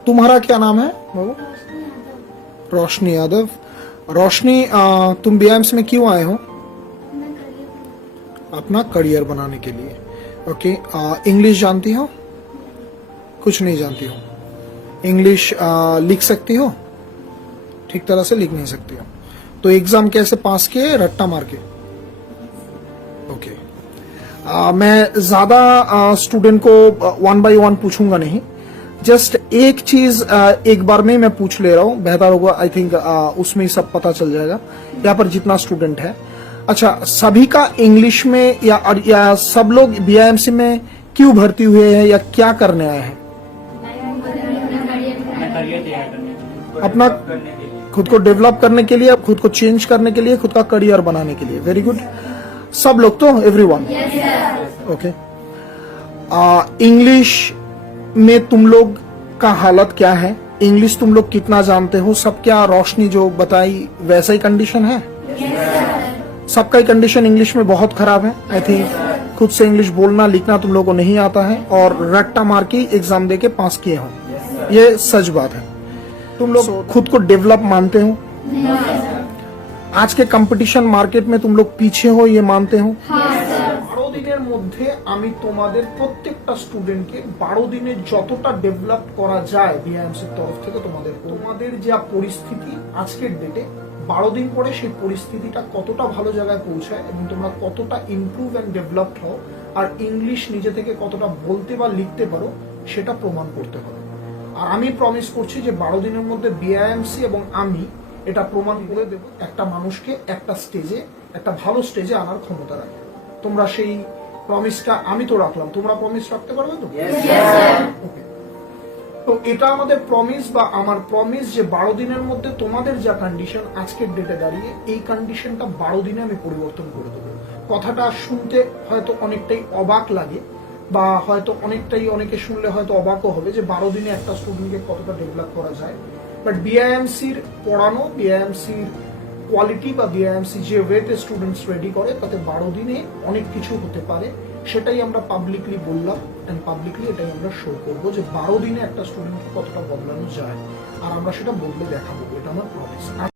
तुम्हारा क्या नाम है बाबू? रोशनी यादव। रोशनी, तुम बीआईएम्स में क्यों आए हो? अपना करियर बनाने के लिए। ओके, इंग्लिश जानती हो? कुछ नहीं जानती हो। इंग्लिश लिख सकती हो? ठीक तरह से लिख नहीं सकती हो। तो एग्जाम कैसे पास किए? रट्टा मार के। ओके, मैं ज्यादा स्टूडेंट को वन बाय वन पूछूंगा नहीं, जस्ट एक चीज एक बार में मैं पूछ ले रहा हूँ, बेहतर होगा। आई थिंक उसमें ही सब पता चल जाएगा यहाँ पर जितना स्टूडेंट है। अच्छा, सभी का इंग्लिश में या सब लोग बीआईएमसी में क्यों भर्ती हुए हैं या क्या करने आए हैं? अपना खुद को डेवलप करने के लिए, खुद को चेंज करने के लिए, खुद का करियर बनाने के लिए। Very good. सब लोग तो, एवरीवन? ओके। इंग्लिश में तुम लोग का हालत क्या है? इंग्लिश तुम लोग कितना जानते हो? सब क्या रोशनी जो बताई वैसा ही कंडीशन है? सबका ही कंडीशन इंग्लिश में बहुत खराब है। आई थिंक खुद से इंग्लिश बोलना लिखना तुम लोगों को नहीं आता है और रट्टा मार के एग्जाम दे के पास किए हो, ये सच बात है। तुम लोग खुद को डेवलप मानते हो? आज के कंपटीशन मार्केट में तुम लोग पीछे हो, ये मानते हो? 12 দিনের মধ্যে আমি তোমাদের প্রত্যেকটা স্টুডেন্টকে 12 দিনে যতটা ডেভেলপ করা যায় বিআইএমসি এর তরফ থেকে তোমাদের যা পরিস্থিতি আজকের ডেটে 12 দিন পরে সেই পরিস্থিতিটা কতটা ভালো জায়গায় পৌঁছায় এবং তোমরা কতটা ইমপ্রুভ এন্ড ডেভেলপড হও আর ইংলিশ নিজে থেকে কতটা বলতে বা লিখতে পারো সেটা প্রমাণ করতে হবে। আর আমি প্রমিস করছি যে 12 দিনের মধ্যে বিআইএমসি এবং আমি এটা প্রমাণ করে দেব একটা মানুষকে একটা স্টেজে, একটা ভালো স্টেজে আনার ক্ষমতা রাখে। তোমরা সেই প্রমিসটা আমি তো রাখলাম, তোমরা প্রমিস রাখতে পারবে তো? ওকে, তো এটা আমাদের প্রমিস বা আমার প্রমিস যে 12 দিনের মধ্যে তোমাদের যা কন্ডিশন আজকের ডেটে দাঁড়িয়ে এই কন্ডিশনটা 12 দিনে আমি পরিবর্তন করে দেবো। কথাটা শুনতে হয়তো অনেকটাই অবাক লাগে বা হয়তো অনেকে শুনলে হয়তো অবাকও হবে যে 12 দিনে একটা স্টুডেন্টকে কতটা ডেভেলপ করা যায়। বাট বিআইএমসির পড়ানো, বিআইএমসির কোয়ালিটি বা বিআইএমসি যে ওয়েতে স্টুডেন্টস রেডি করে তাতে 12 দিনে অনেক কিছু হতে পারে। সেটাই আমরা পাবলিকলি বললাম এন্ড পাবলিকলি এটাই আমরা শো করবো যে 12 দিনে একটা স্টুডেন্টকে কতটা বদলানো যায় আর আমরা সেটা বদলে দেখাবো। এটা আমার প্রমিস।